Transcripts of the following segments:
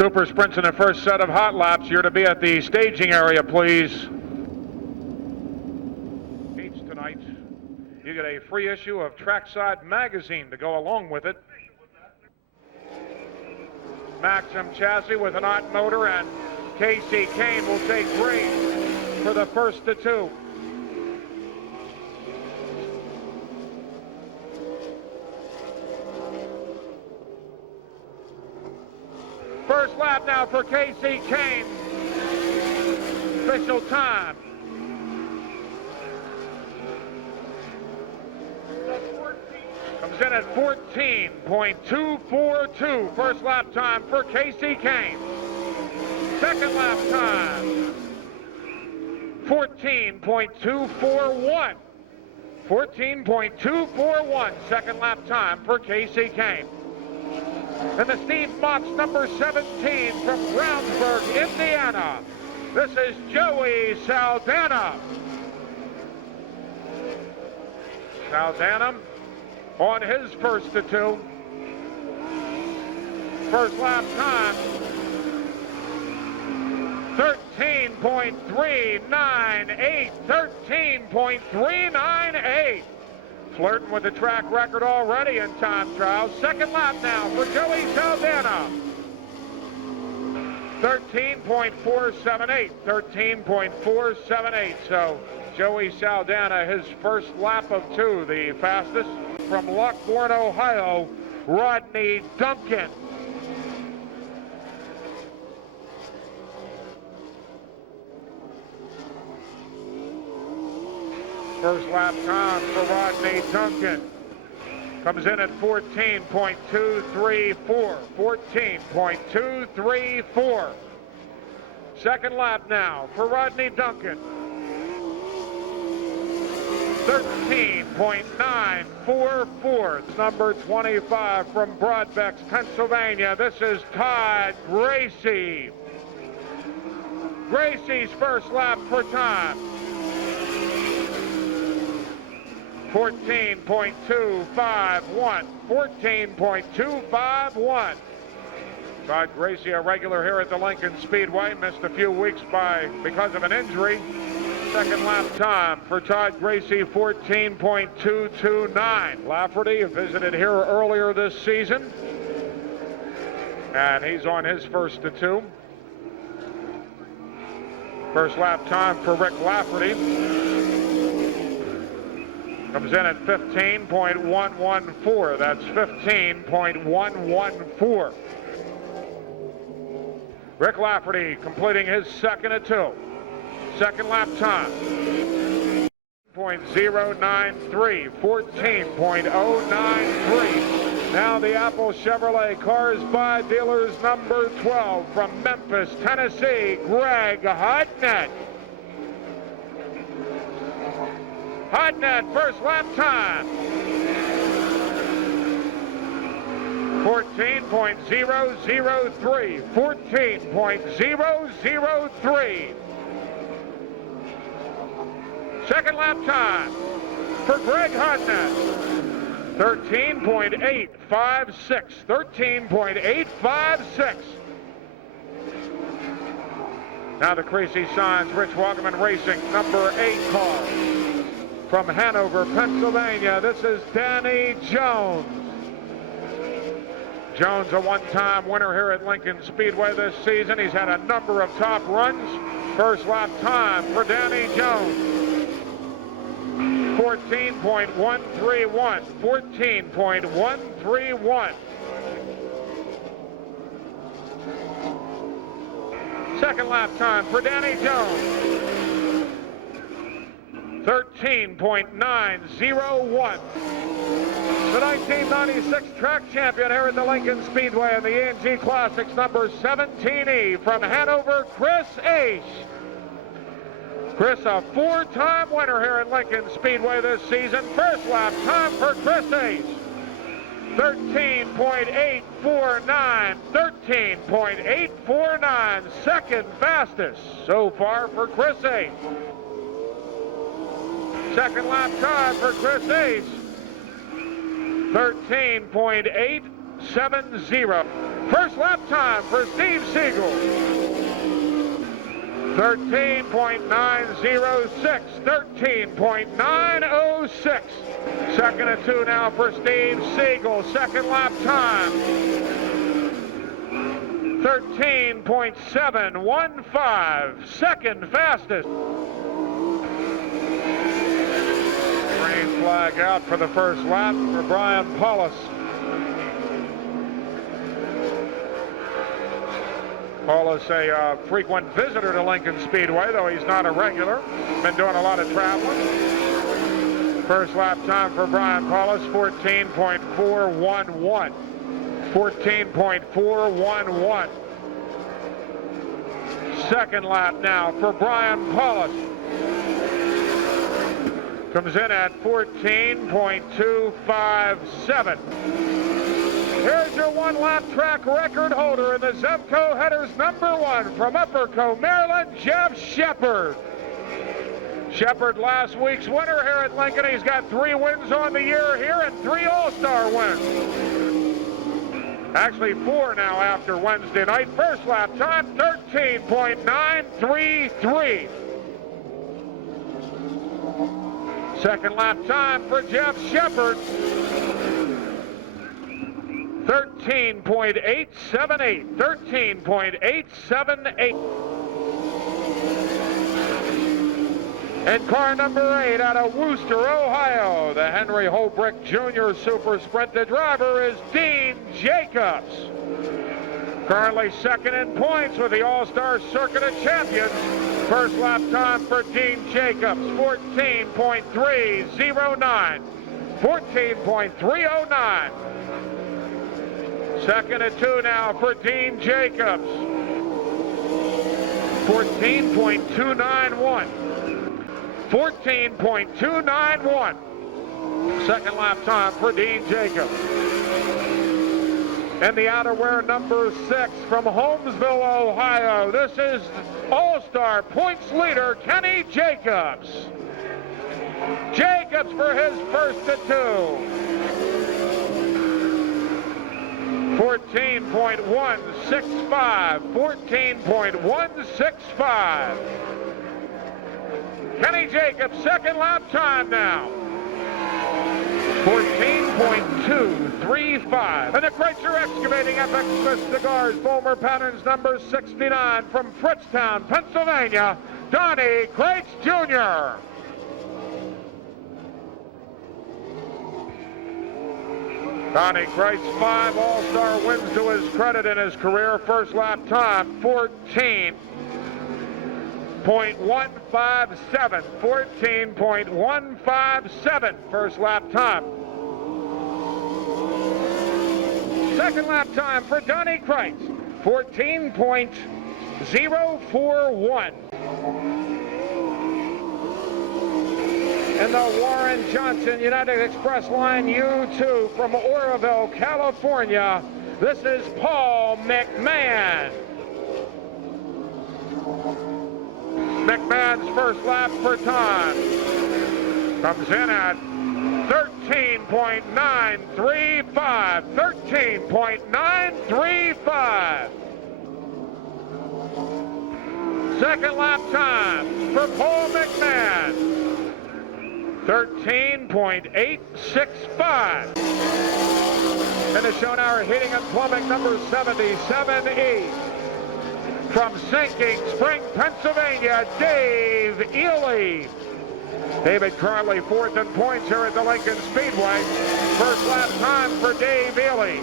Super sprints in the first set of hot laps. You're to be at the staging area, please. Tonight, you get a free issue of Trackside magazine to go along with it. Maxim chassis with an Ott motor, and Casey Kane will take green for the first of two. First lap now for Casey Kane. Official time. Comes in at 14.242. First lap time for Casey Kane. Second lap time, 14.241. 14.241 second lap time for Casey Kane. And the Steve Box number 17 from Brownsburg, Indiana. This is Joey Saldana. Saldana on his first of two. First lap time, 13.398. 13.398. Flirting with the track record already in time trials. Second lap now for Joey Saldana. 13.478. 13.478. So Joey Saldana, his first lap of two, the fastest. From Lockbourne, Ohio, Rodney Duncan. First lap time for Rodney Duncan. Comes in at 14.234. 14.234. Second lap now for Rodney Duncan. 13.944. Number 25 from Broadbex, Pennsylvania. This is Todd Gracie. Gracie's first lap for time. 14.251. 14.251. Todd Gracie, a regular here at the Lincoln Speedway, missed a few weeks because of an injury. Second lap time for Todd Gracie, 14.229. Lafferty visited here earlier this season, and he's on his first of two. First lap time for Rick Lafferty. Comes in at 15.114. That's 15.114. Rick Lafferty completing his second of two. Second lap time, 0.093, 14.093. Now the Apple Chevrolet Cars by Dealers number 12 from Memphis, Tennessee, Greg Hodnett. Hodnett, first lap time, 14.003, 14.003. Second lap time for Greg Hodnett, 13.856, 13.856. Now the Creasy Signs, Rich Wagaman Racing, number 8 car from Hanover, Pennsylvania. This is Danny Jones. Jones, a one-time winner here at Lincoln Speedway this season. He's had a number of top runs. First lap time for Danny Jones. 14.131, 14.131. Second lap time for Danny Jones. 13.901. The 1996 track champion here at the Lincoln Speedway in the E&G Classics, number 17E from Hanover, Chris Ace. Chris, a four-time winner here at Lincoln Speedway this season. First lap time for Chris Ace. 13.849, 13.849, second fastest so far for Chris Ace. Second lap time for Chris Ace, 13.870. First lap time for Steve Siegel. 13.906, 13.906. Second and 2 now for Steve Siegel. Second lap time. 13.715, second fastest. Green flag out for the first lap for Brian Paulus. Paulus, a frequent visitor to Lincoln Speedway, though he's not a regular. Been doing a lot of traveling. First lap time for Brian Paulus, 14.411. 14.411. Second lap now for Brian Paulus. Comes in at 14.257. Here's your one-lap track record holder in the Zevco Headers #1 from Upper Co, Maryland, Jeff Shepard. Shepard, last week's winner here at Lincoln. He's got 3 wins on the year here and 3 All-Star wins. Actually 4 now after Wednesday night. First lap time, 13.933. Second lap time for Jeff Shepard, 13.878, 13.878. And car number 8 out of Wooster, Ohio, the Henry Holbrick Jr. Super Sprint. The driver is Dean Jacobs. Currently second in points with the All-Star Circuit of Champions. First lap time for Dean Jacobs, 14.309. 14.309. Second and 2 now for Dean Jacobs. 14.291. 14.291. Second lap time for Dean Jacobs. And the outerwear number 6 from Holmesville, Ohio. This is All-Star points leader Kenny Jacobs. Jacobs for his first of 2. 14.165. 14.165. Kenny Jacobs, second lap time now. 14.235. And the Kreitzer Excavating FX Smith Cigars, Fulmer Patterns number 69 from Fritztown, Pennsylvania, Donnie Kreitz Jr. Donnie Kreitz, 5 All-Star wins to his credit in his career. First lap time, 14.157. 14.157 first lap time. Second lap time for Donnie Kreitz, 14.041. And the Warren Johnson United Express Line U2 from Oroville, California. This is Paul McMahon. McMahon's first lap for time comes in at 13.935. 13.935. Second lap time for Paul McMahon, 13.865. And the shown hour heating and plumbing number 77E. From Sinking Spring, Pennsylvania, Dave Ely. David currently 4th in points here at the Lincoln Speedway. First lap time for Dave Ely,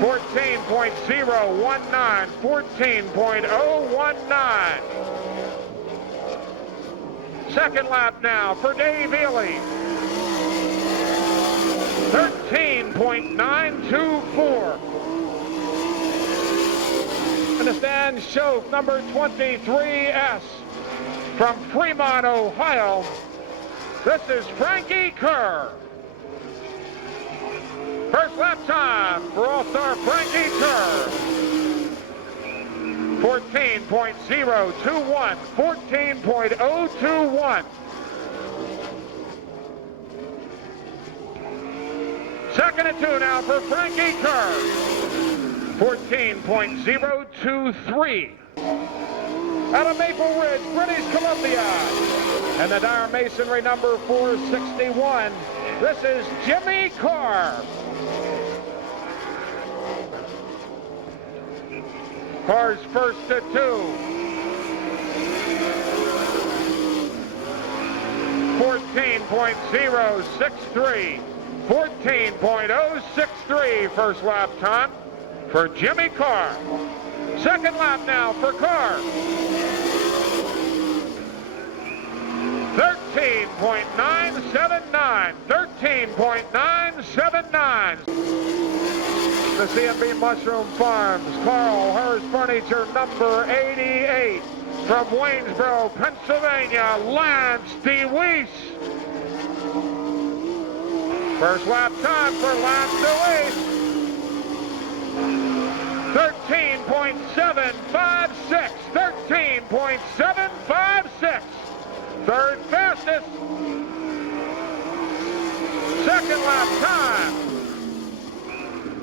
14.019, 14.019. Second lap now for Dave Ely, 13.924. And the stand show number 23S from Fremont, Ohio. This is Frankie Kerr. First lap time for All-Star Frankie Kerr. 14.021, 14.021. Second and 2 now for Frankie Kerr. 14.023. Out of Maple Ridge, British Columbia. And the Dire Masonry number 461. This is Jimmy Carr. Carr's first to 2. 14.063. 14.063 first lap time for Jimmy Carr. Second lap now for Carr. 13.979. 13.979. The CMB Mushroom Farms, Carl Hurst Furniture number 88. From Waynesboro, Pennsylvania, Lance DeWeese. First lap time for Lance DeWeese. 13.756. 13.756. Third fastest. Second lap time.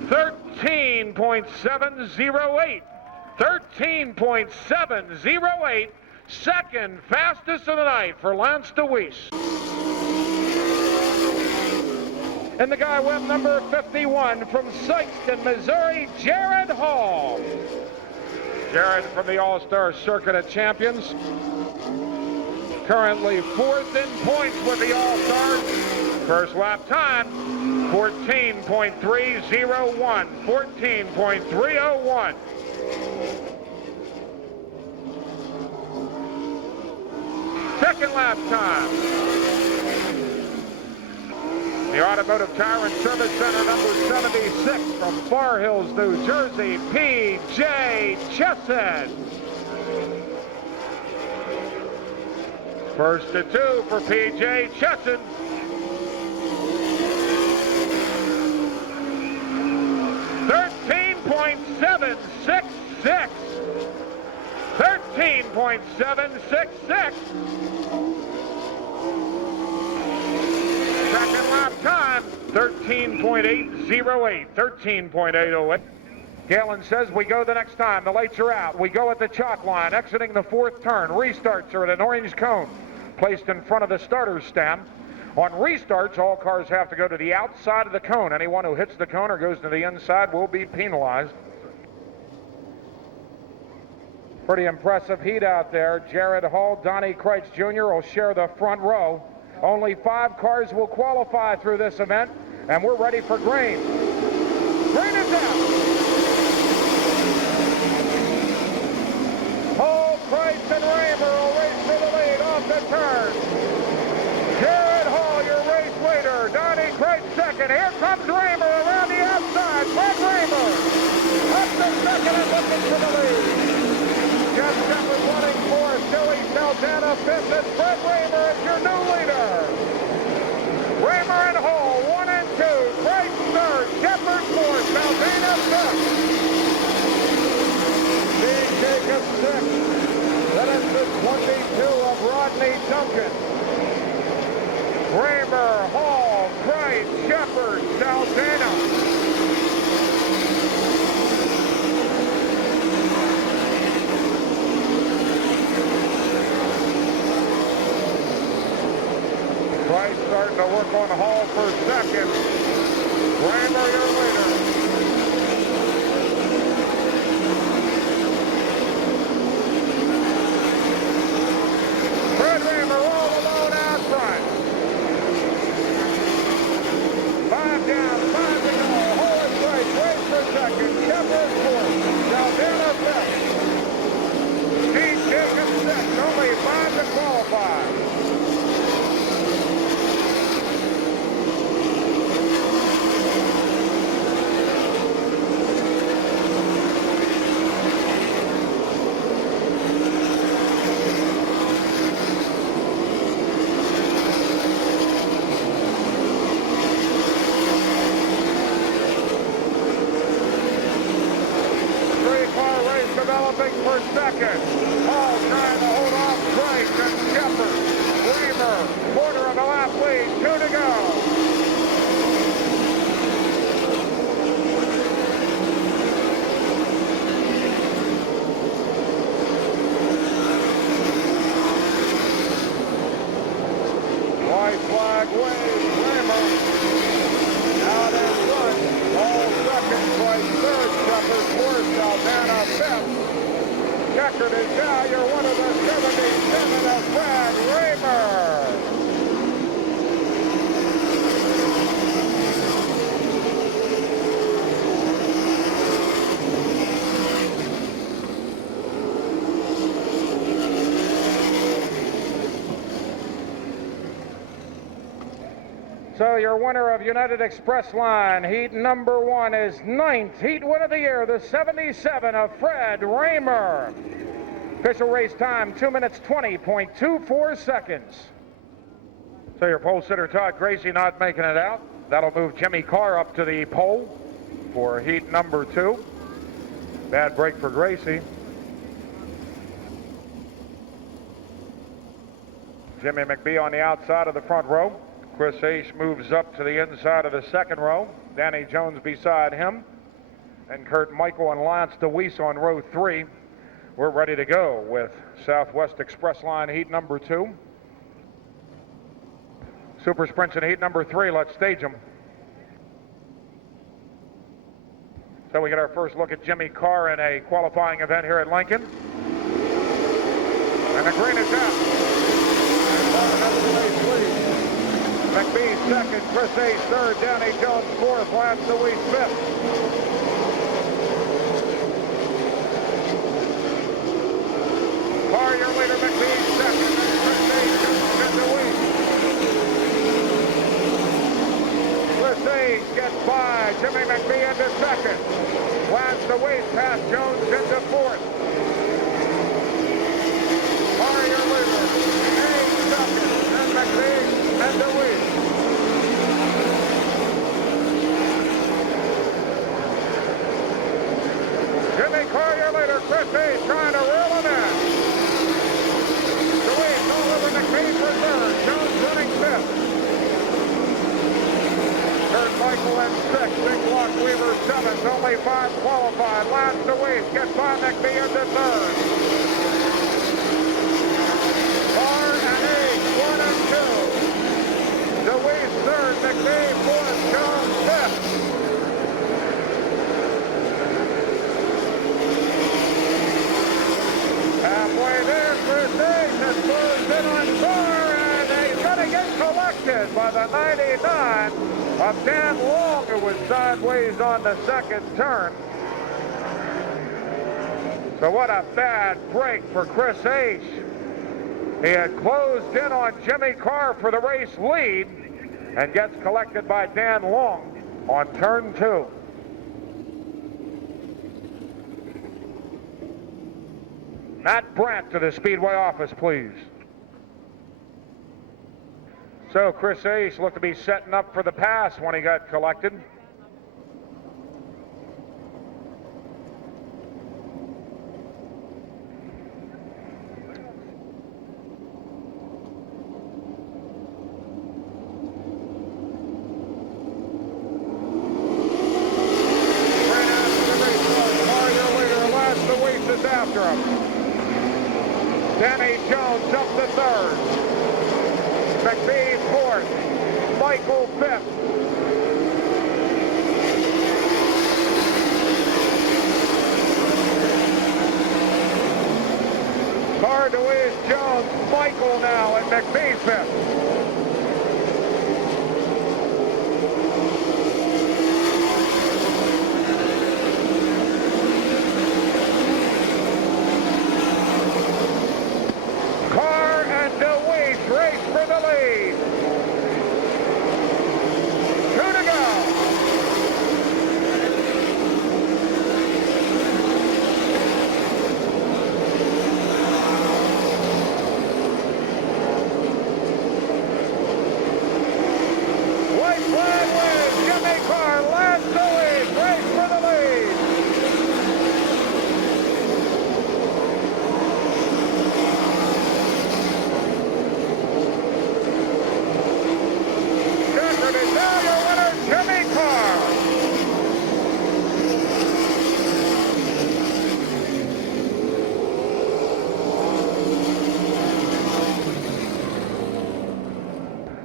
13.708. 13.708. Second fastest of the night for Lance DeWeese. And the guy with number 51 from Sikeston, Missouri, Jared Hall. Jared from the All-Star Circuit of Champions. Currently fourth in points with the All-Stars. First lap time, 14.301. 14.301. Second lap time. The Automotive Tire and Service Center number 76 from Far Hills, New Jersey, P.J. Chesson. First to 2 for P.J. Chesson. 13.766. 13.766. Second lap time, 13.808. 13.808. Galen says we go the next time. The lights are out. We go at the chalk line, exiting the fourth turn. Restarts are at an orange cone placed in front of the starter stand. On restarts, all cars have to go to the outside of the cone. Anyone who hits the cone or goes to the inside will be penalized. Pretty impressive heat out there. Jared Hall, Donnie Kreitz Jr. will share the front row. Only 5 cars will qualify through this event, and we're ready for green. Green is out. Hall, Kreitz, and Raymer will race for the lead off the turn. Jared Hall, your race leader. Donnie Kreitz second. Here comes Raymer around the outside. Fred Raymer up to second and looking for the lead. Jeff Shepard running fourth. Joey Saldana fifth, and Fred Raymer is your new leader. Raymer and Hall 1 and 2. Kreitz third. Shepard fourth. Saldana fifth. Steve Jacobs sixth. Then it's the 22 of Rodney Duncan. Raymer, Hall, Kreitz, Shepard, Saldana. Kreitz starting to work on Hall for second. Raymer, your leader. Fred Raymer all alone out front. 5 down, 5 to go. Hall and Kreitz race for second. Shepard fourth. Saldana fifth. Steve Jacobs sixth. Only 5 to qualify. Developing for second. Hall trying to hold off Kreitz and Shepard. Raymer, quarter of a lap lead, 2 to go. Ways Raymer out in front. All second, place third. Shepherd fourth. Aldana fifth. Checkered is now your one of the 77 of Fred Raymer. So your winner of United Express Line, heat number 1, is 9th heat win of the year, the 77 of Fred Raymer. Official race time, 2 minutes 20.24 seconds. So your pole sitter, Todd Gracie, not making it out. That'll move Jimmy Carr up to the pole for heat number 2. Bad break for Gracie. Jimmy McBee on the outside of the front row. Chris Ace moves up to the inside of the second row. Danny Jones beside him. And Kurt Michael and Lance DeWeese on row 3. We're ready to go with Southwest Express Line heat number 2. Super Sprints in heat number 3. Let's stage them. So we get our first look at Jimmy Carr in a qualifying event here at Lincoln. And the green is out. McBee second, Chris Ace third, Danny Jones fourth, Lance DeWeese fifth. Carr, your leader, McBee second, and Chris Ace, Jones, and DeWeese. Chris Ace gets by, Jimmy McBee into second. Lance DeWeese past Jones into fourth. Carr, your leader, Ace second, and McBee and DeWeese. Jimmy Carr, your leader, Chris Ace trying to reel him in. DeWeese all over McBee for third. Jones running fifth. Kurt Michael in sixth. Big Block Weaver seventh. Only 5 qualified. Lance DeWeese gets by McBee into third. Carr and Ace 1 and 2. DeWeese third, McBee fourth, Jones fifth. Halfway there, Chris Ace has closed in on Carr, and he's going to get collected by the 99 of Dan Long, who was sideways on the second turn. So what a bad break for Chris Ace. He had closed in on Jimmy Carr for the race lead and gets collected by Dan Long on turn 2. Matt Brandt to the Speedway office, please. So Chris Ace looked to be setting up for the pass when he got collected. After him. Danny Jones up to third. McBee fourth. Michael fifth. Carr, DeWeese, Jones, Michael now, and McBee fifth. Race for the lead. 2 to go. White flag wins. Jimmy Carr, Lance DeWeese. Race for the lead.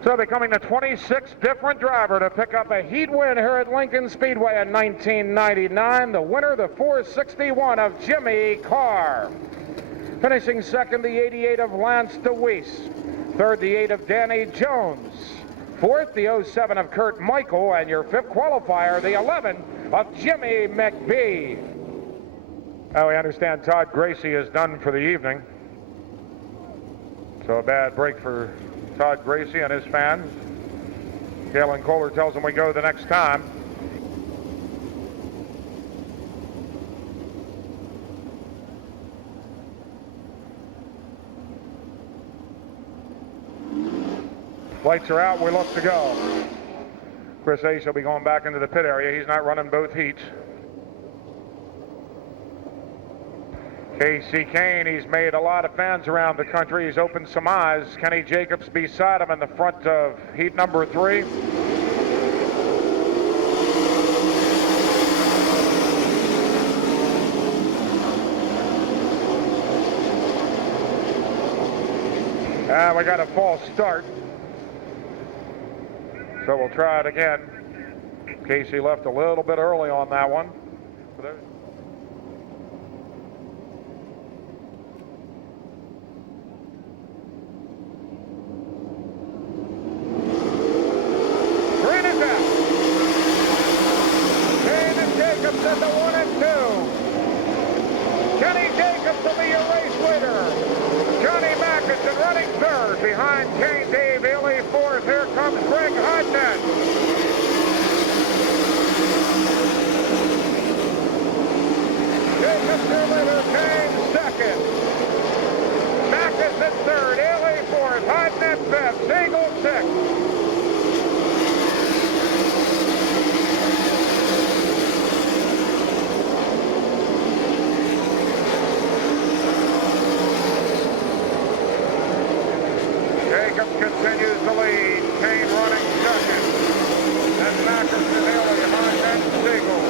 So becoming the 26th different driver to pick up a heat win here at Lincoln Speedway in 1999. The winner, the 461 of Jimmy Carr. Finishing second, the 88 of Lance DeWeese. Third, the 8 of Danny Jones. Fourth, the 07 of Kurt Michael. And your fifth qualifier, the 11 of Jimmy McBee. Now we understand Todd Gracie is done for the evening. So a bad break for Todd Gracie and his fans. Galen Kohler tells him we go the next time. Lights are out, we look to go. Chris Ace will be going back into the pit area. He's not running both heats. Casey Kane, he's made a lot of fans around the country. He's opened some eyes. Kenny Jacobs beside him in the front of heat number 3. And we got a false start. So we'll try it again. Casey left a little bit early on that one. At the 1 and 2. Kenny Jacobs will be your race leader. Johnny Mackison running third. Behind Kane Dave Ely fourth. Here comes Greg Hodnett. Jacobs your leader. Kane second. Mackison third. Ely fourth. Hodnett fifth. Siegel sixth. Jacobs continues to lead. Kane running second. And Mackison, Ely, Hodnett, Siegel.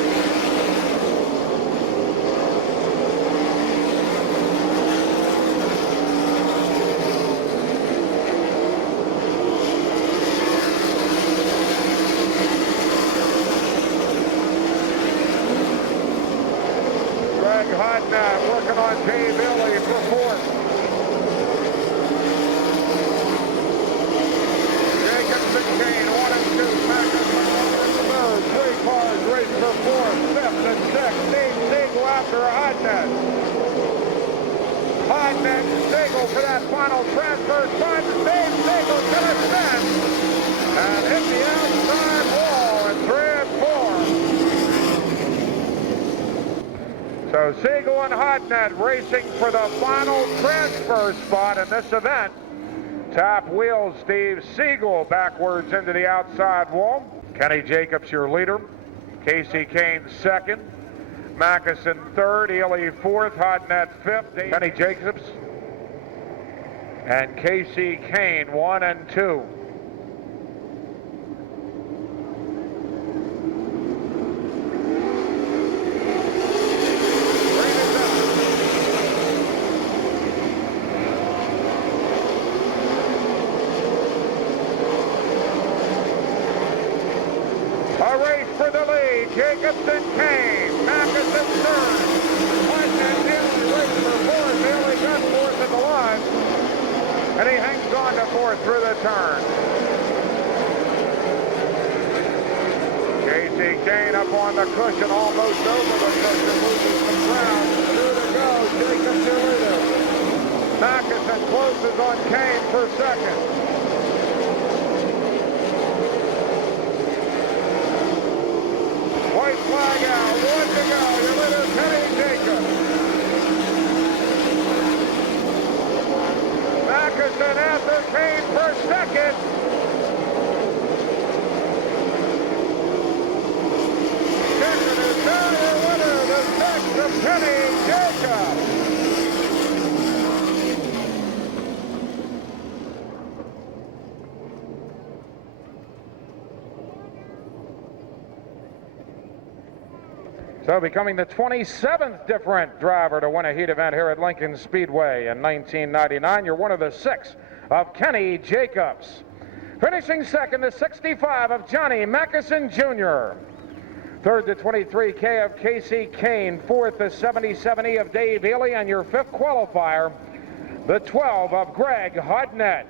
Greg Hodnett working on Dave Ely for fourth. Kane, 1 and 2, Mackison in the third, 3 cars race for fourth, fifth and sixth, Dave Siegel after Hodnett. Hodnett and Siegel for that final transfer spot. Dave Siegel to the fence and hit the outside wall in 3 and 4. So Siegel and Hodnett racing for the final transfer spot in this event. Top wheel, Steve Siegel backwards into the outside wall. Kenny Jacobs, your leader. Casey Kane second. Mackison third. Ely fourth. Hodnett fifth. Kenny Jacobs and Casey Kane 1 and 2. A race for the lead. Jacobs and Kane. Mackison third. Hodnett Ely race for fourth. Ely got fourth at the line. And he hangs on to fourth through the turn. Casey Kane up on the cushion, almost over the cushion, losing some ground. Through to go. Jacobs your leader. Mackison closes on Kane for second. White flag out, 1 to go. Your leader, Kenny Jacobs. Mackison after Kane for second. Second is down, your winner, the sixth of Kenny Jacobs. So becoming the 27th different driver to win a heat event here at Lincoln Speedway in 1999. You're one of the 6 of Kenny Jacobs. Finishing second, the 65 of Johnny Mackison Jr. Third, the 23K of Casey Kane. Fourth, the 77E of Dave Ely. And your fifth qualifier, the 12 of Greg Hudnett.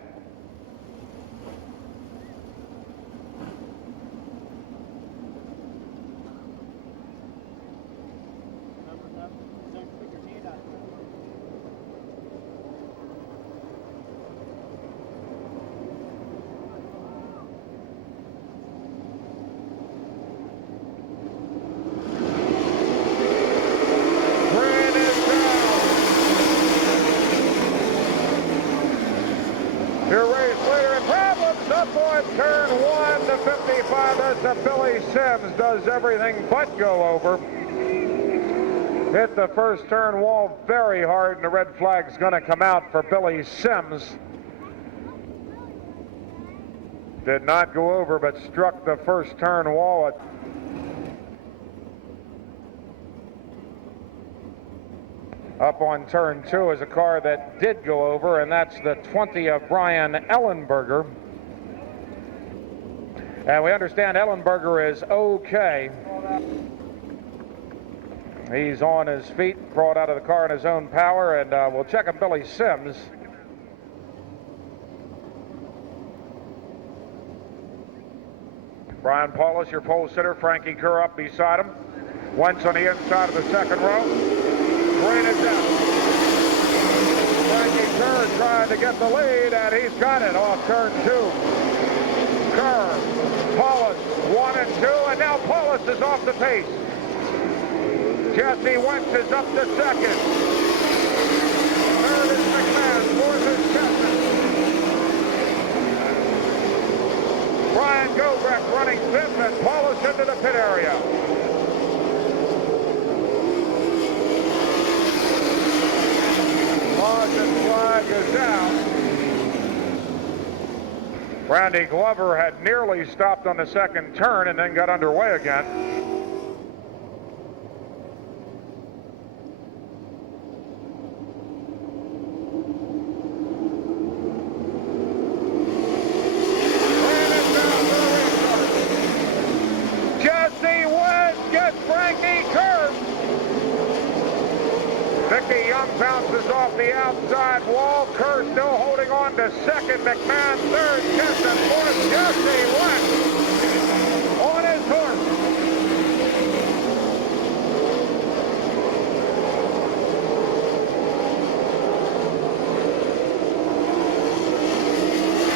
Your race leader in problems up on turn one, the 55. That's a Billy Sims. Does everything but go over. Hit the first turn wall very hard, and the red flag's going to come out for Billy Sims. Did not go over, but struck the first turn wall. Up on turn two is a car that did go over, and that's the 20 of Brian Ellenberger. And we understand Ellenberger is okay. He's on his feet, crawled out of the car in his own power, and we'll check on Billy Sims. Brian Paulus, your pole sitter. Frankie Kerr up beside him. Wentz on the inside of the second row. Green is out. Frankie Kerr trying to get the lead, and he's got it off turn two. Kerr, Paulus, 1 and 2, and now Paulus is off the pace. Jesse Wentz is up to second. Third is McMahon, fourth is Chestnut. Brian Gobrecht running fifth, and Paulus into the pit area. Caution flag is out. Randy Glover had nearly stopped on the second turn and then got underway again. Jesse Wentz gets Frankie Kerr. Mickey Young bounces off the outside wall. Kerr still holding on to second. McMahon third. Chestnut fourth. Jesse Wentz on his horse.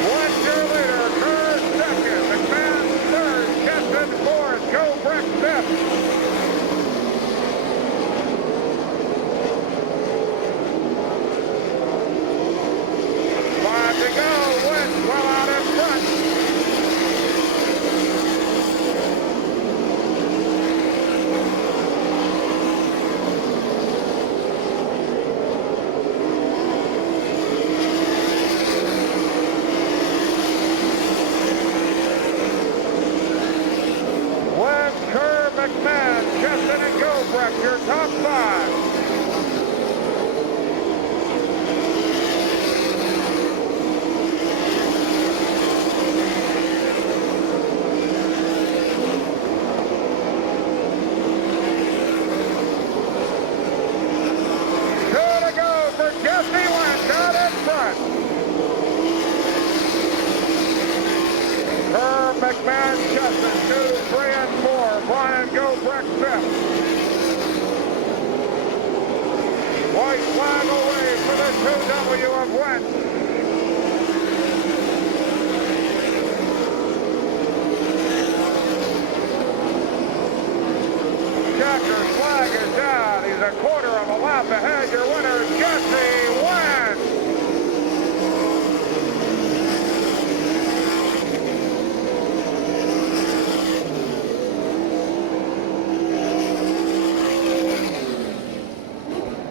Wentz your leader. Kerr second. McMahon third. Chestnut fourth. Gobrecht fifth. McMahon, Chestnut, and Gobrecht, your top five. Two to go for Jesse Wentz out in front. Kerr, McMahon, Chestnut, 2, 3, and 4. Brian Gobrecht fifth. White flag away for the 2W of Wentz. Checkered flag is out. He's a quarter of a lap ahead. Your winner, Jesse Wentz.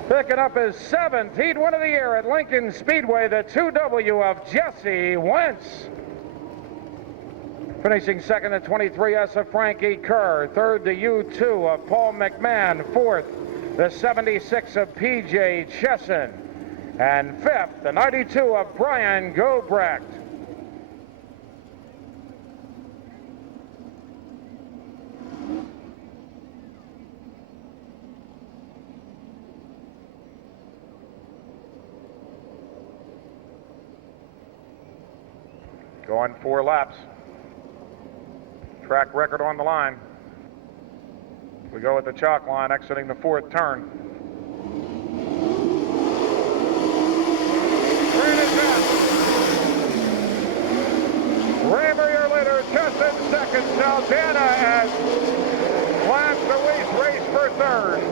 Picking up his 7th heat win of the year at Lincoln Speedway, the 2W of Jesse Wentz. Finishing second, the 23S of Frankie Kerr. Third, the U2 of Paul McMahon. Fourth, the 76 of PJ Chesson. And fifth, the 92 of Brian Gobrecht. Going 4 laps. Track record on the line. We go at the chalk line, exiting the 4th turn. Raymer, your leader, just in second. Saldana as Lance Luis race for 3rd.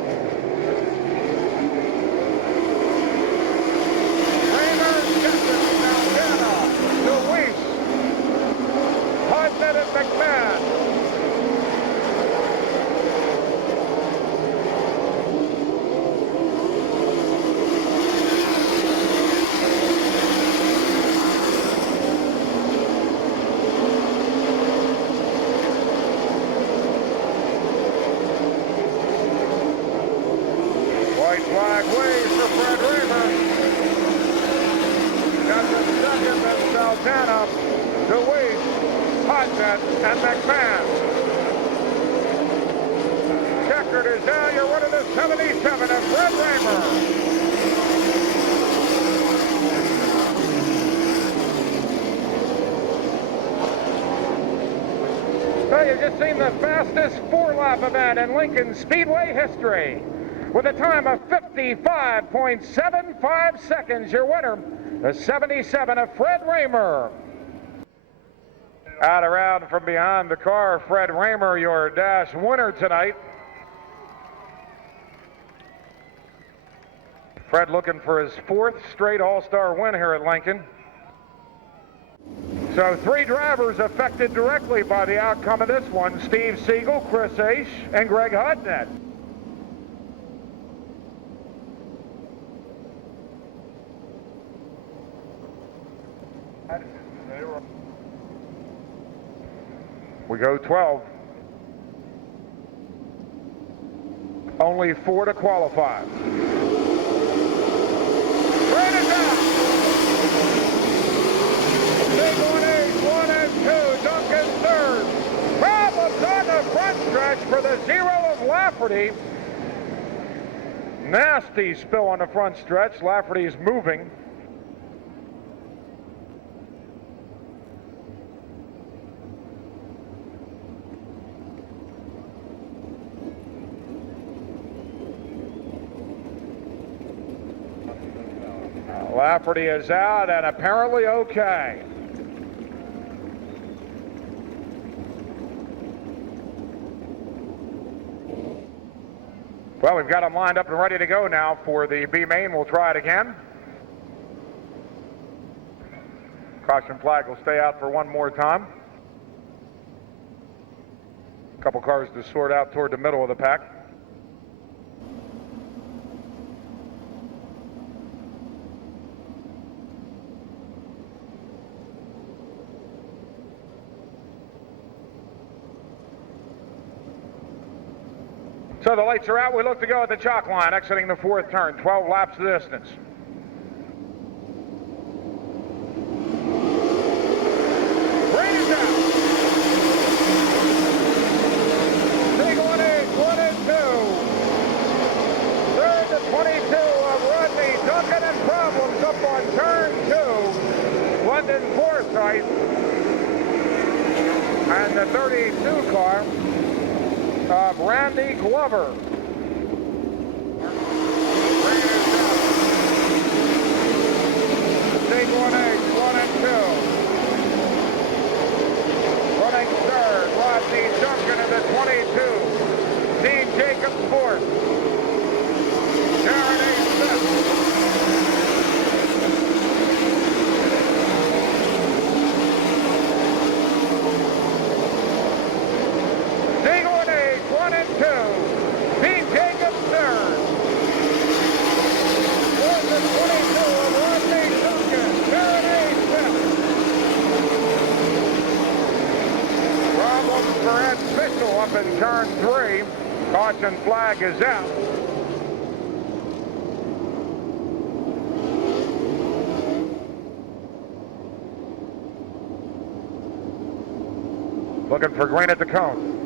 Raymer, second. Saldana, Luis, Hudson and McMahon. Flag waves for Fred Raymer. Johnson second, then Saldana, DeWeese, Hodgett, and McMahon. Checkered is now your winner, the 77 of Fred Raymer. So you've just seen the fastest 4-lap event in Lincoln Speedway history. With a time of 55.75 seconds, your winner, the 77 of Fred Raymer. Out around from behind the car, Fred Raymer, your dash winner tonight. Fred looking for his 4th straight All-Star win here at Lincoln. So 3 drivers affected directly by the outcome of this one: Steve Siegel, Chris Aish, and Greg Hodnett. We go 12. Only 4 to qualify. Right is out. Big 1-8, 1 and 2. Duncan 3rd. Problems on the front stretch for the 0 of Lafferty. Nasty spill on the front stretch. Lafferty's moving. Lafferty is out and apparently okay. Well, we've got them lined up and ready to go now for the B main. We'll try it again. Caution flag will stay out for one more time. A couple cars to sort out toward the middle of the pack. So the lights are out. We look to go at the chalk line, exiting the 4th turn, 12 laps of distance. Rain is out. Big 1-8, 1 and 2. 3rd to 22 of Rodney Duncan, and problems up on turn 2. London Forsythe. And the 32 car of Randy Glover. Big 1-8, 1 and 2. Running 3rd, Rodney Duncan in the 22. Dean Jacobs 4th. Jared 8th. Big 1-8, 1 and 2. Dean Jacobs 3rd. 4th and 22 of Rodney Duncan. Jared 8th. Problems for Ed Fitchell up in turn 3. Caution flag is out. Looking for green at the cone.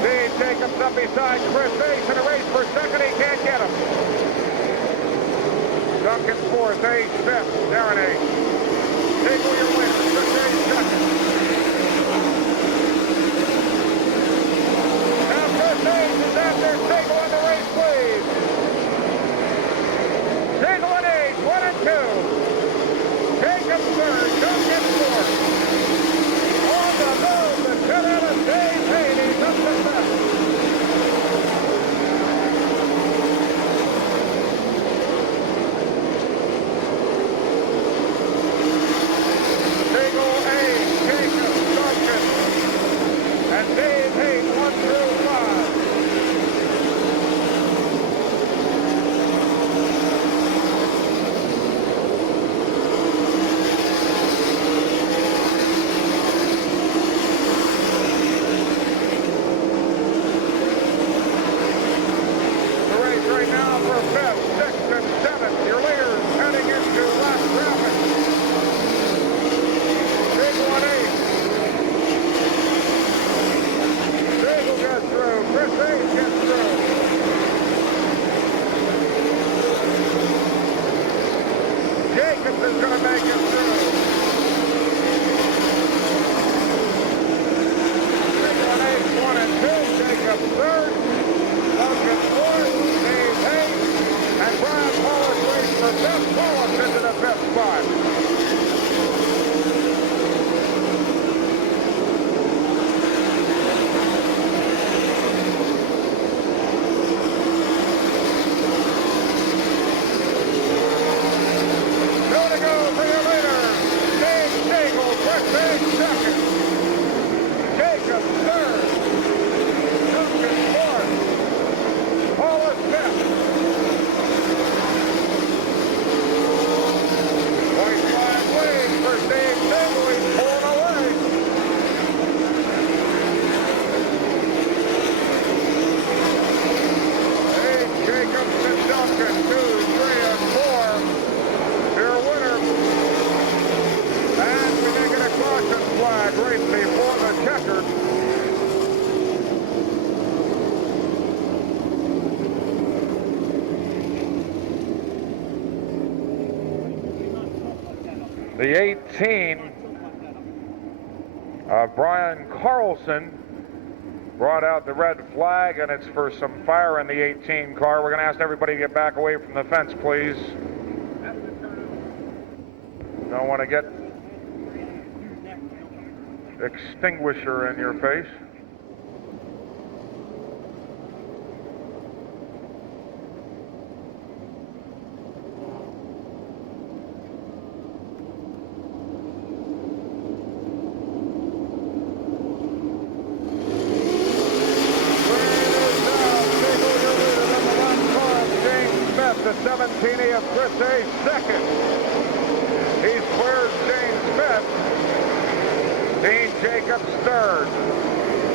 Steve Jacobs up beside Chris Ace in a race for second. He can't get him. Duncan fourth, Ace fifth, Darren Ace. Siegel your winner, Chris Ace second. Now Chris Ace is after Siegel in the race lead. Siegel and Ace, 1 and 2. Jacob third, Duncan fourth. On the move, the cut out of Dave Hayes, he's up to fifth. Siegel, Ace, Jacob, Duncan, and Dave Hayes 1 through 5. The 18 of Brian Carlson brought out the red flag, and it's for some fire in the 18 car. We're going to ask everybody to get back away from the fence, please. Don't want to get extinguisher in your face. The 17E of Chris Ace second. He squares James fifth. Dean Jacobs third.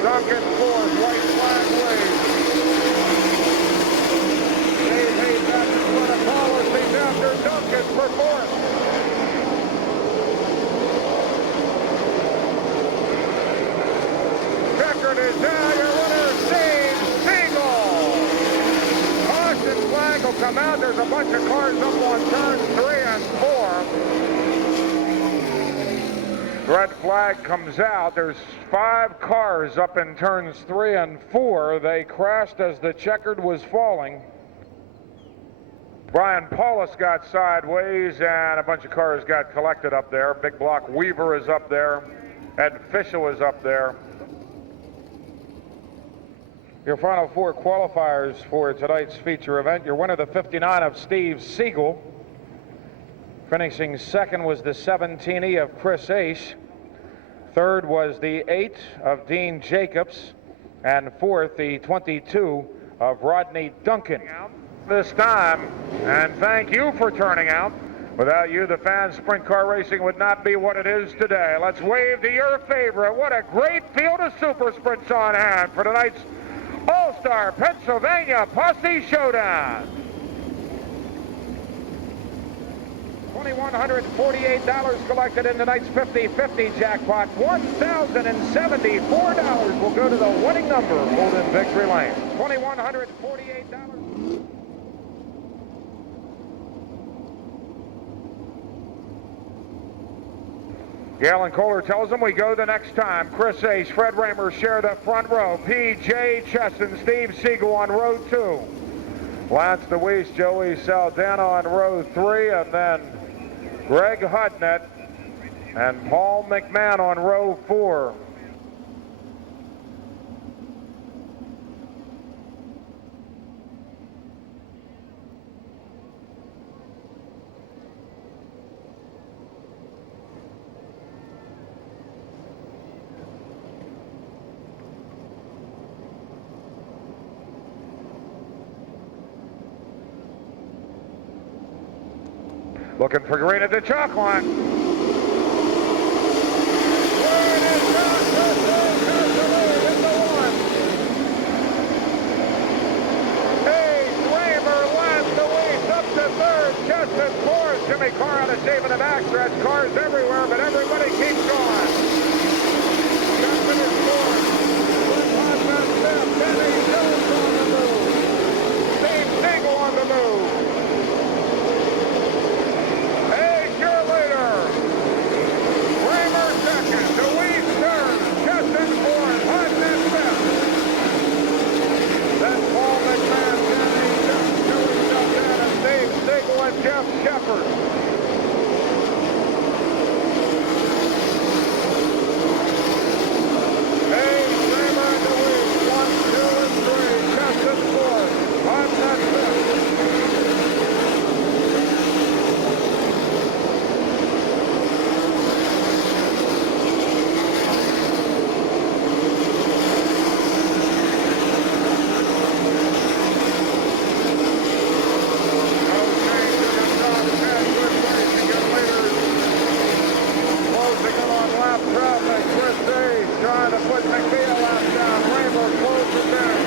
Duncan fourth. White flag waves. Dave Hayes after front of Paulus. He's after Duncan for fourth. Checkered is now your winner, Steve Siegel. Flag will come out. There's a bunch of cars up on turns 3 and 4. Red flag comes out. There's 5 cars up in turns 3 and 4. They crashed as the checkered was falling. Brian Paulus got sideways, and a bunch of cars got collected up there. Big Block Weaver is up there. Ed Fischel is up there. Your final 4 qualifiers for tonight's feature event. Your winner, the 59 of Steve Siegel. Finishing second was the 17E of Chris Ace. Third was the 8 of Dean Jacobs. And fourth, the 22 of Rodney Duncan. This time, and thank you for turning out. Without you, the fans, sprint car racing would not be what it is today. Let's wave to your favorite. What a great field of super sprints on hand for tonight's All-Star Pennsylvania Posse Showdown. $2,148 collected in tonight's 50-50 jackpot. $1,074 will go to the winning number pulled in victory lane. $2,148. Galen Kohler tells them we go the next time. Chris Ace, Fred Raymer share the front row. P.J. Chesson, Steve Siegel on row 2. Lance DeWeese, Joey Saldana on row 3, and then Greg Hudnett and Paul McMahon on row 4. Looking for green at the chalk line. Chesson fourth. Jimmy Carr on a save in the backstretch. Cars everywhere, but everybody keeps going. Chesson is fourth. Hudnett fifth. Denny Jones on the move. Steve Siegel on the move. Raymer second. DeWeese third. Chesson fourth. Hudnett fifth. Then Paul McMahon, Denny Jones, Joey Saldana, Steve Siegel, and Jeff Shepard. Hayes, Raymer, and DeWeese, 1, 2, and 3. Chesson fourth. Hudnett fifth. Trying to put McBeal out down. Raymer closes in.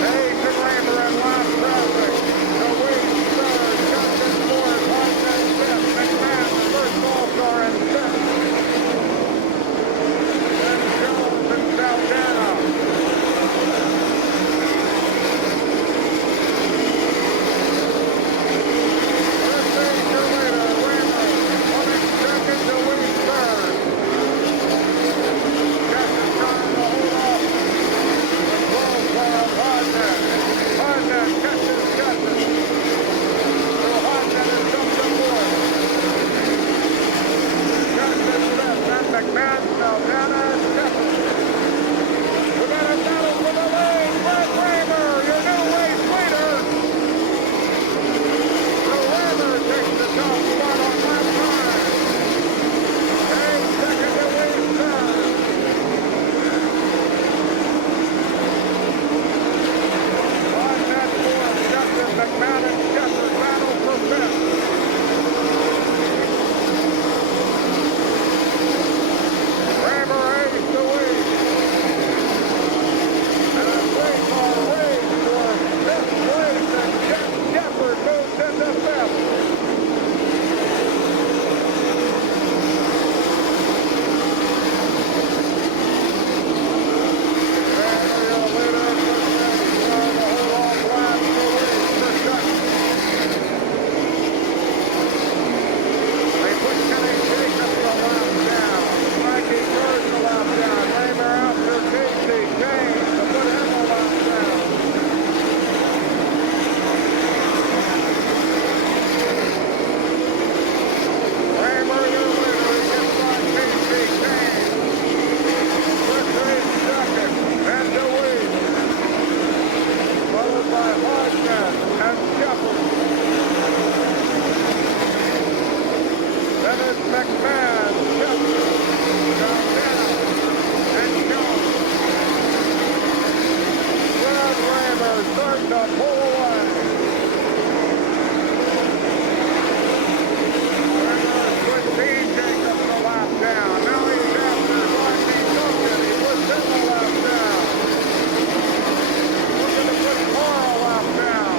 Hayes and Raymer in lap traffic. DeWeese third. Chesson fourth. Hudnett fifth. McMahon the first all-star in fifth. Then Jones and Saldana. McMahon, Saldana, Shepard. We got a battle for the lead. Fred Raymer, your new race leader. So Raymer takes the top spot on lap time. Hayes second, DeWeese third. Hudnett fourth, Chesson, McMahon, and Shepard battle for fifth. Raymer, Hayes, DeWeese. And a 3-car race for fifth place, and Jeff Shepard moves into fifth. Raymer, your leader, for second. Trying to hold off last DeWeese for second. They put Kenny Jacobs a lap down. Mikey Bird a lap down. Raymer after Casey James to put him a lap down. Raymer, your leader, he gets by Casey James. Chris Ace second, and DeWeese. Followed by Hudnett and Shepard. Then it's McMahon, Chesson, Saldana, and Jones. Fred Raymer starting to pull away. Raymer put Dean Jacobs a lap down. Now he's after Rodney Duncan. He puts him a lap down. Looking to put Carr a lap down.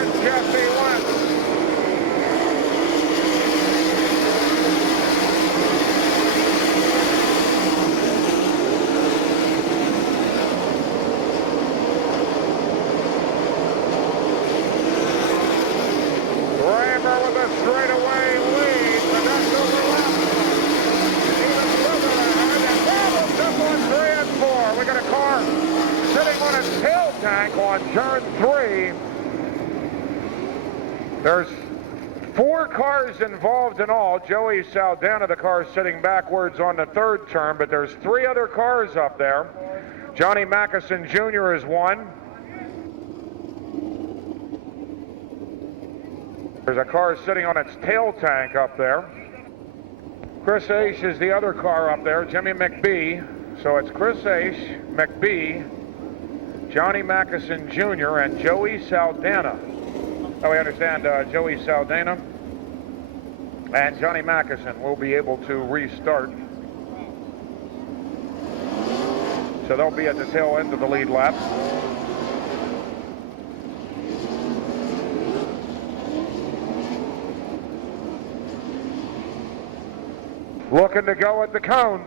and Jesse Wentz. With a straightaway lead, but that's overlapped. Even further ahead, and Hamilton 3 and 4. We got a car sitting on its tail tank on turn 3. There's 4 cars involved in all. Joey Saldana, the car sitting backwards on the 3rd turn, but there's 3 other cars up there. Johnny Mackison Jr. is one. There's a car sitting on its tail tank up there. Chris Aish is the other car up there, Jimmy McBee. So it's Chris Aish, McBee, Johnny Mackison Jr., and Joey Saldana. Oh, we understand Joey Saldana and Johnny Mackison will be able to restart. So they'll be at the tail end of the lead lap. Looking to go at the cone.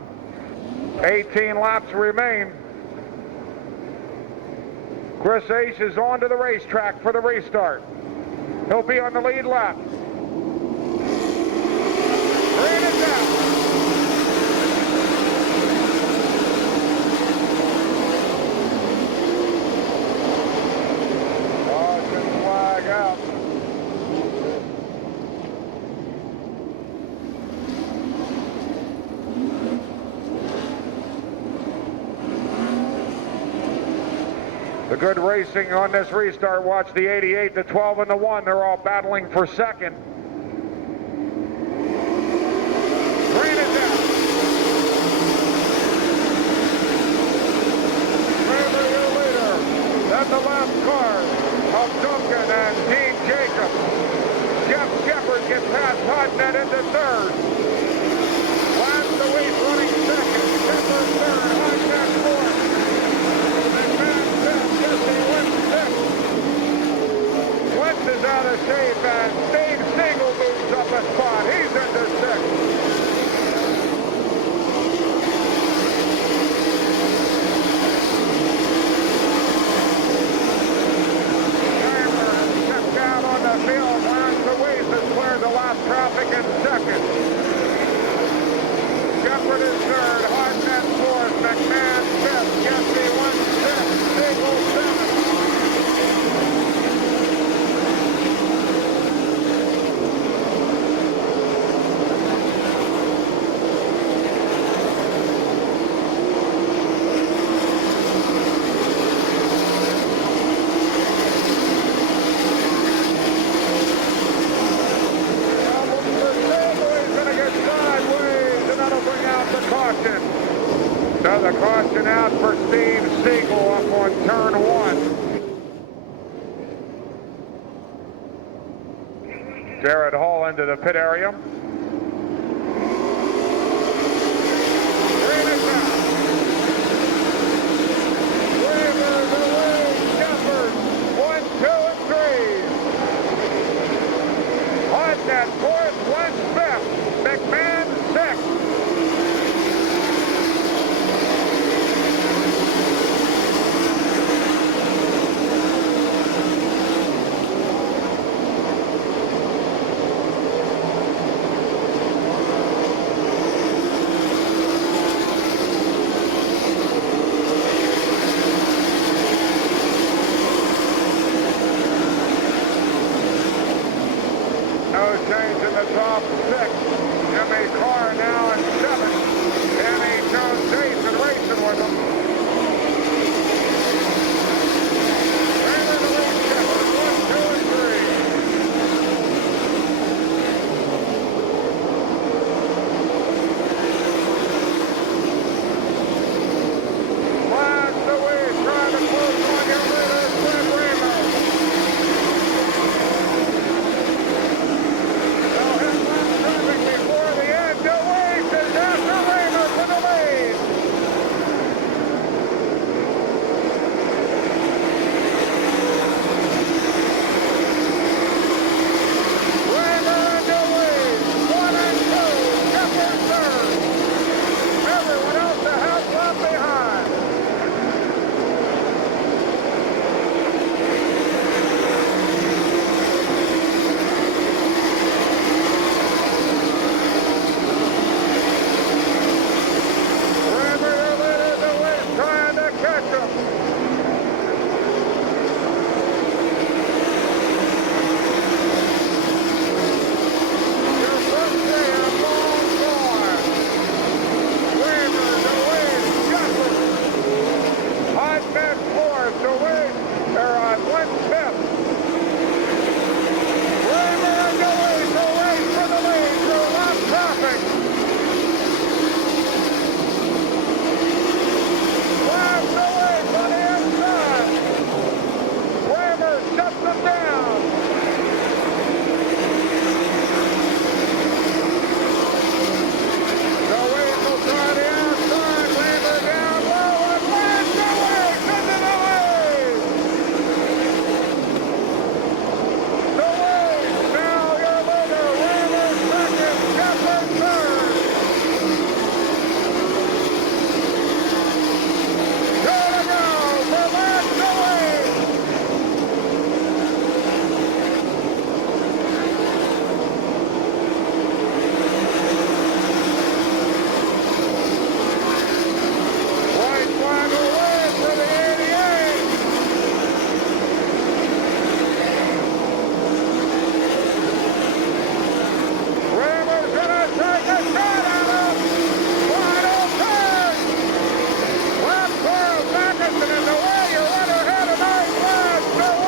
18 laps remain. Chris Aish is on to the racetrack for the restart. He'll be on the lead lap. Bring it down. Caution flag out. The good racing on this restart. Watch the 88, the 12, and the 1. They're all battling for second. Bring it down. Remember your leader. Then the last cars of Duncan and Dean Jacobs. Jeff Shepard gets past Hodnett into 3rd. Last the week running 2nd. Shepard 3rd. Hodnett 4th. Wentz is out of shape, and Dave Single moves up a spot. He's into 6th. Chandler stepped out on the field. Learns the ways to clear the lap traffic in 2nd. Shepard is 3rd. Hodnett 4th. McMahon 5th. Jesse Wentz 6th. Single 7th. Another caution out for Steve Siegel up on turn 1. Jared Hall into the pit area. Bring it down. Weaver the lead. Shepard 1, 2, and 3. Hodnett 4th, Wentz 5th. McMahon 6th. Change in the top 6. Jimmy Carr now in 7th. Danny Jones Jason racing with him. Raymond the lead Shepard 1, 2, and 3. Last away, trying to close on your leader, Fred Raymond. Before the end, away to Dr. Raymond for the lead. come down. The whistle toward the outside. Raymer down low and Lance away into the lead. The lead. Now your leader. Raymer second. Shepherd third. There to go for Lance away. White flag away for the 88. Raymer's gonna take a shot at him. Final turn. Left turn. Magnuson in the way. Your runner had a nice last away.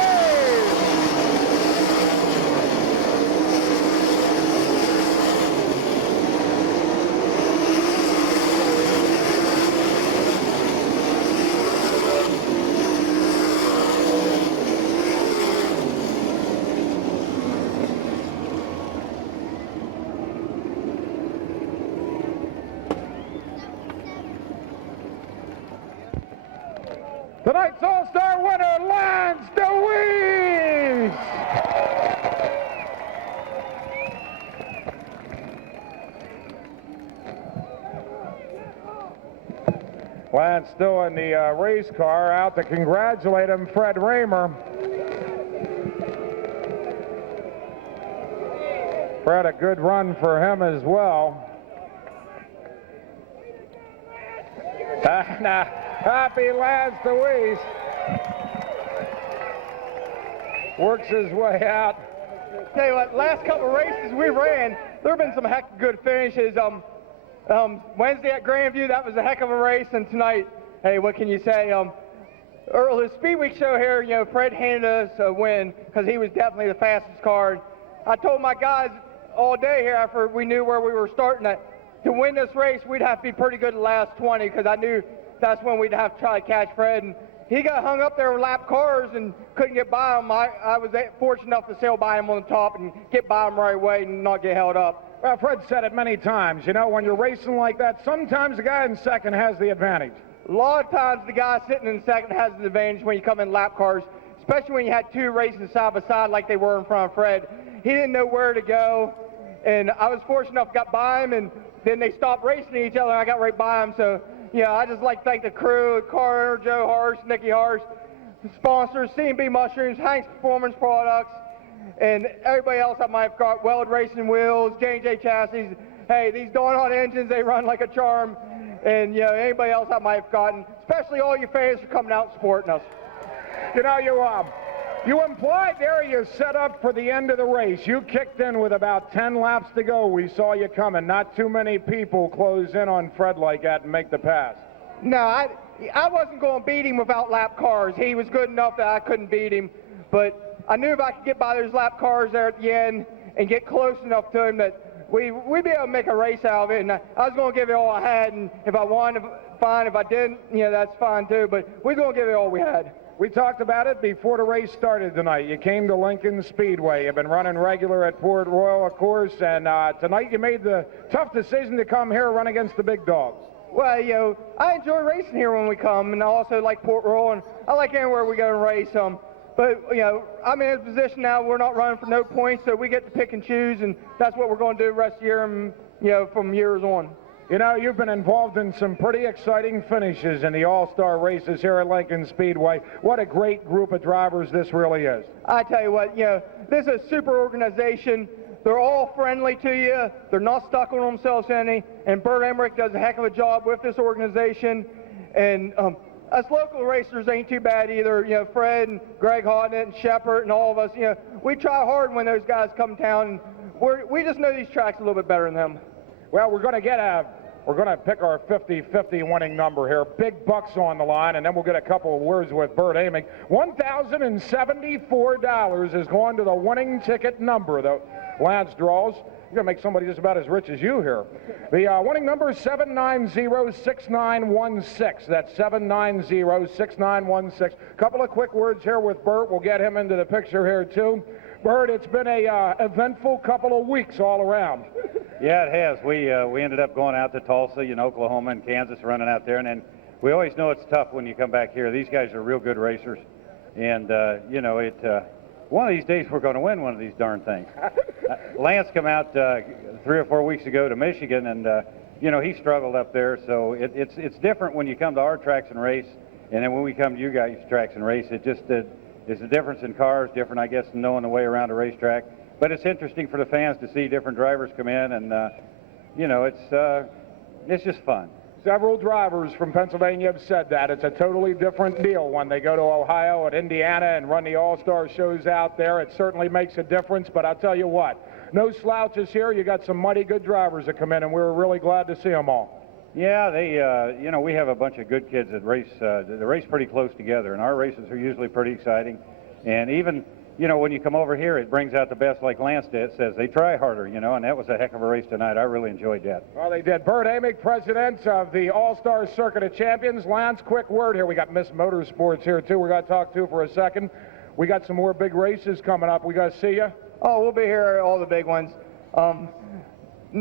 Tonight's All-Star winner, Lance DeWeese. Lance still in the race car. Out to congratulate him, Fred Raymer. Fred, a good run for him as well. Happy Lance DeWeese works his way out. Tell you what, last couple of races we ran, there have been some heck of good finishes. Wednesday at Grandview, that was a heck of a race, and tonight, hey, what can you say? Early Speed Week show here, you know, Fred handed us a win because he was definitely the fastest car. I told my guys all day here after we knew where we were starting that to win this race, we'd have to be pretty good the last 20 because I knew that's when we'd have to try to catch Fred. And he got hung up there with lap cars and couldn't get by him. I was fortunate enough to sail by him on the top and get by him right away and not get held up. Well, Fred said it many times. You know, when you're racing like that, sometimes the guy in second has the advantage. A lot of times the guy sitting in second has the advantage when you come in lap cars, especially when you had two racing side by side like they were in front of Fred. He didn't know where to go, and I was fortunate enough to get by him, and then they stopped racing each other, and I got right by him. So, yeah, I just like to thank the crew, Carter, Joe Harsh, Nicky Harsh, the sponsors, C&B Mushrooms, Hank's Performance Products, and everybody else I might have got, Weld Racing Wheels, J&J Chassis. Hey, these darn engines, they run like a charm. And, you know, anybody else I might have gotten, especially all you fans for coming out and supporting us. You know, you implied there you set up for the end of the race. You kicked in with about 10 laps to go. We saw you coming. Not too many people close in on Fred like that and make the pass. No, I wasn't going to beat him without lap cars. He was good enough that I couldn't beat him. But I knew if I could get by those lap cars there at the end and get close enough to him that we'd be able to make a race out of it. And I was going to give it all I had. And if I won, fine. If I didn't, you know, that's fine too. But we're going to give it all we had. We talked about it before the race started tonight. You came to Lincoln Speedway. You've been running regular at Port Royal, of course, and tonight you made the tough decision to come here and run against the big dogs. Well, you know, I enjoy racing here when we come, and I also like Port Royal, and I like anywhere we go and race. But, you know, I'm in a position now we're not running for no points, so we get to pick and choose, and that's what we're going to do the rest of the year and, you know, from years on. You know, you've been involved in some pretty exciting finishes in the All-Star races here at Lincoln Speedway. What a great group of drivers this really is. I tell you what, you know, this is a super organization. They're all friendly to you. They're not stuck on themselves any. And Bert Emmerich does a heck of a job with this organization. And us local racers ain't too bad either. You know, Fred and Greg Hodnett and Shepard and all of us, you know, we try hard when those guys come to town. And we just know these tracks a little bit better than them. Well, we're going to pick our 50-50 winning number here. Big bucks on the line, and then we'll get a couple of words with Bert Amick. $1,074 is going to the winning ticket number that Lance draws. You're going to make somebody just about as rich as you here. The winning number is 790-6916. That's 790-6916. Couple of quick words here with Bert. We'll get him into the picture here, too. Bert, it's been a eventful couple of weeks all around. Yeah, it has. We ended up going out to Tulsa, Oklahoma and Kansas, running out there, and then we always know it's tough when you come back here. These guys are real good racers, and one of these days we're going to win one of these darn things. Lance came out 3 or 4 weeks ago to Michigan, and he struggled up there. So it's different when you come to our tracks and race, and then when we come to you guys' tracks and race. It just is a difference in cars, different, I guess, in knowing the way around a racetrack. But it's interesting for the fans to see different drivers come in, and it's just fun. Several drivers from Pennsylvania have said that. It's a totally different deal when they go to Ohio and Indiana and run the All-Star shows out there. It certainly makes a difference, but I'll tell you what, no slouches here. You got some mighty good drivers that come in, and we were really glad to see them all. Yeah, we have a bunch of good kids that race. They race pretty close together, and our races are usually pretty exciting. And even, when you come over here, it brings out the best, like Lance says. They try harder, and that was a heck of a race tonight. I really enjoyed that. Well, they did. Bert Amick, president of the All-Star Circuit of Champions. Lance, quick word here. We got Miss Motorsports here, too. We're going to talk to for a second. We got some more big races coming up. We got to see you. Oh, we'll be here, all the big ones.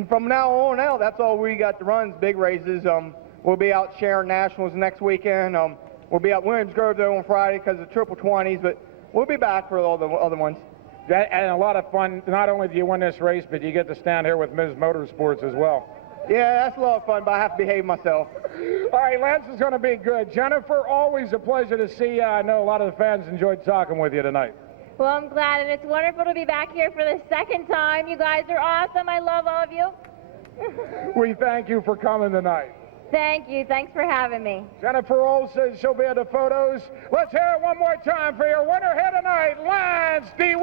From now on out, that's all we got to run is big races. We'll be out sharing nationals next weekend. We'll be at Williams Grove, though, on Friday because of triple 20s, but we'll be back for all the other ones. And a lot of fun. Not only do you win this race, but you get to stand here with Ms. Motorsports as well. Yeah, that's a lot of fun, but I have to behave myself. All right, Lance is going to be good. Jennifer, always a pleasure to see you. I know a lot of the fans enjoyed talking with you tonight. Well, I'm glad, and it's wonderful to be back here for the second time. You guys are awesome. I love all of you. We thank you for coming tonight. Thank you. Thanks for having me. Jennifer Ole says she'll be at the photos. Let's hear it one more time for your winner here tonight, Lance DeWeese.